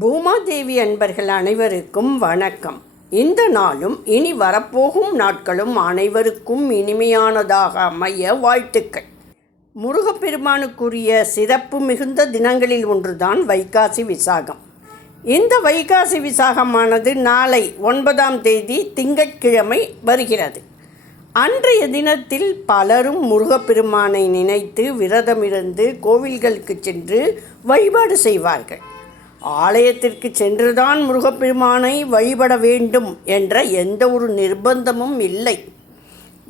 பூமாதேவி அன்பர்கள் அனைவருக்கும் வணக்கம். இந்த நாளும் இனி வரப்போகும் நாட்களும் அனைவருக்கும் இனிமையானதாக அமைய வாழ்த்துக்கள். முருகப்பெருமானுக்குரிய சிறப்பு மிகுந்த தினங்களில் ஒன்றுதான் வைகாசி விசாகம். இந்த வைகாசி விசாகமானது நாளை ஒன்பதாம் தேதி திங்கட்கிழமை வருகிறது. அன்றைய தினத்தில் பலரும் முருகப்பெருமானை நினைத்து விரதமிருந்து கோவில்களுக்கு சென்று வழிபாடு செய்வார்கள். ஆலயத்திற்கு சென்றுதான் முருகப்பெருமானை வழிபட வேண்டும் என்ற எந்த ஒரு நிர்பந்தமும் இல்லை.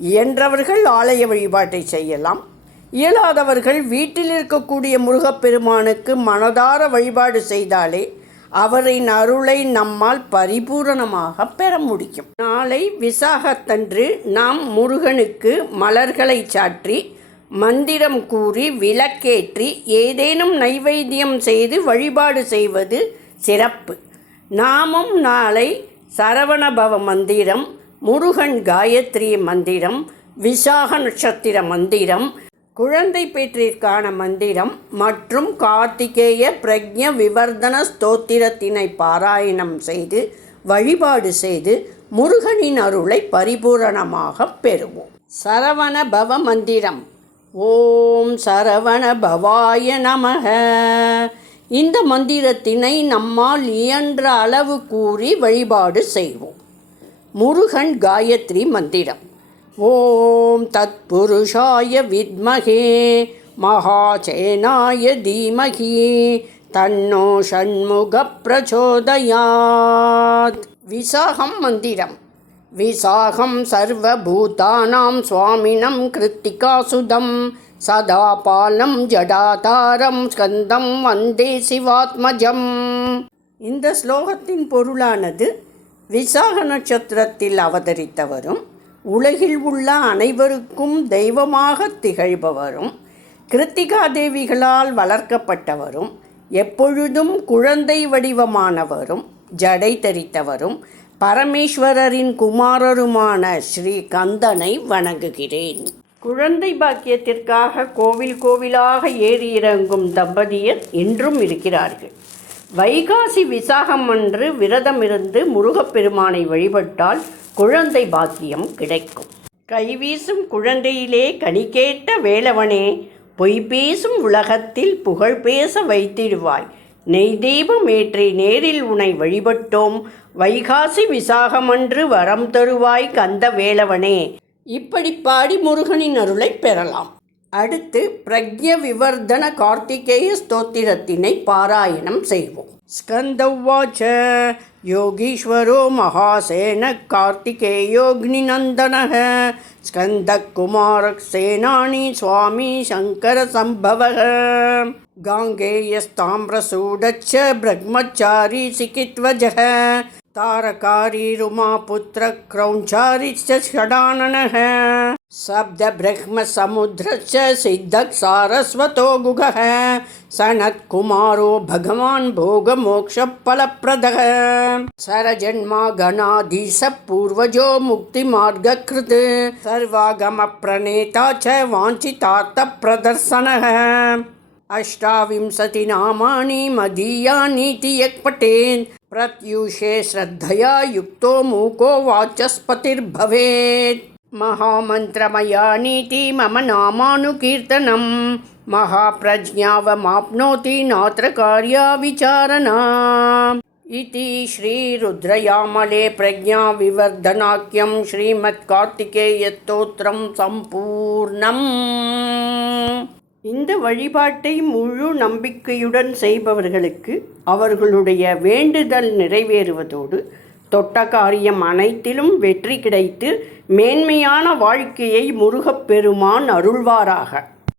இயன்றவர்கள் ஆலய வழிபாட்டை செய்யலாம். இயலாதவர்கள் வீட்டில் இருக்கக்கூடிய முருகப்பெருமானுக்கு மனதார வழிபாடு செய்தாலே அவரின் அருளை நம்மால் பரிபூரணமாக பெற முடியும். நாளை விசாகத்தன்று நாம் முருகனுக்கு மலர்களை சாற்றி மந்திரம் கூறி விளக்கேற்றி ஏதேனும் நைவேத்தியம் செய்து வழிபாடு செய்வது சிறப்பு. நாமும் நாளை சரவணபவ மந்திரம் முருகன் காயத்ரி மந்திரம் விசாக நட்சத்திர மந்திரம் குழந்தை பேற்றிற்கான மந்திரம் மற்றும் கார்த்திகேய பிரக்ஞ விவர்தன ஸ்தோத்திரத்தினை பாராயணம் செய்து வழிபாடு செய்து முருகனின் அருளை பரிபூரணமாக பெறுவோம். சரவண பவ மந்திரம். ஓம் சரவண பவாய நமக. இந்த மந்திரத்தினை நம்மால் இயன்ற அளவு கூறி வழிபாடு செய்வோம். முருகன் காயத்ரி மந்திரம். ஓம் தத்புருஷாய வித்மகே மகாசேனாய தீமகி தன்னோ ஷண்முக பிரச்சோதயாத். விசாகம் மந்திரம். விசாகம் சர்வபூதானாம் சுவாமினம் கிருத்திகாசுதம் சதா பாலம் ஜடாதாரம் ஸ்கந்தம் வந்தே சிவாத்மஜம். இந்த ஸ்லோகத்தின் பொருளானது விசாக நட்சத்திரத்தில் அவதரித்தவரும் உலகில் உள்ள அனைவருக்கும் தெய்வமாக திகழ்பவரும் கிருத்திகா தேவிகளால் வளர்க்கப்பட்டவரும் எப்பொழுதும் குழந்தை வடிவமானவரும் ஜடை தரித்தவரும் பரமேஸ்வரரின் குமாரருமான ஸ்ரீ கந்தனை வணங்குகிறேன். குழந்தை பாக்கியத்திற்காக கோவில் கோவிலாக ஏறி இறங்கும் தம்பதியர் இன்றும் இருக்கிறார்கள். வைகாசி விசாகம் அன்று விரதமிருந்து முருகப்பெருமானை வழிபட்டால் குழந்தை பாக்கியம் கிடைக்கும். கைவீசும் குழந்தையிலே கனி கேட்ட வேலவனே பொய் பேசும் உலகத்தில் புகழ் பேச வைத்திடுவாய். நெய் தெய்வம் ஏற்றி நேரில் உனை வழிபட்டோம். வைகாசி விசாகமன்று வரம் தருவாய் கந்த வேலவனே. இப்படி பாடி முருகனின் அருளை பெறலாம். அடுத்து பிரக்ஞ விவர்தன கார்த்திகேய ஸ்தோத்திரத்தினை பாராயணம் செய்வோம் ஸ்கந்தவாச்ச யோகீஸ்வரோ மகாசேன கார்த்திகேயோக்னிநந்தனः ஸ்கந்தகுமாரசேனானி சுவாமி சங்கரசம்பவः गाङ्गेयस्ताम्रसूडच्च ब्रह्मचारी सिकित्वजः तारकारी रुमापुत्रक्रौञ्चारिश्च षडाननः शब्दब्रह्मसमुद्रश्च सिद्धः सारस्वतो गुगः सनत्कुमारो भगवान् भोगमोक्षफलप्रदः सरजन्मा गणाधीशः पूर्वजो मुक्तिमार्गकृत् सर्वागमप्रणेता च वाञ्छितार्थप्रदर्शनः अष्टाविंशतिनामानि मदीयानीति यः पठेन् प्रत्यूषे श्रद्धया युक्तो मूको वाचस्पतिर्भवेत्। महामन्त्रमयानीति मम नामानुकीर्तनं महाप्रज्ञावमाप्नोति नात्र कार्या विचारणा इति श्रीरुद्रयामले प्रज्ञाविवर्धनाख्यं श्रीमत्कार्तिकेयस्तोत्रं सम्पूर्णम् இந்த வழிபாட்டை முழு நம்பிக்கையுடன் செய்பவர்களுக்கு அவர்களுடைய வேண்டுதல் நிறைவேறுவதோடு தொட்ட காரியம் அனைத்திலும் வெற்றி கிடைத்து மேன்மையான வாழ்க்கையை முருகப்பெருமான் அருள்வாராக.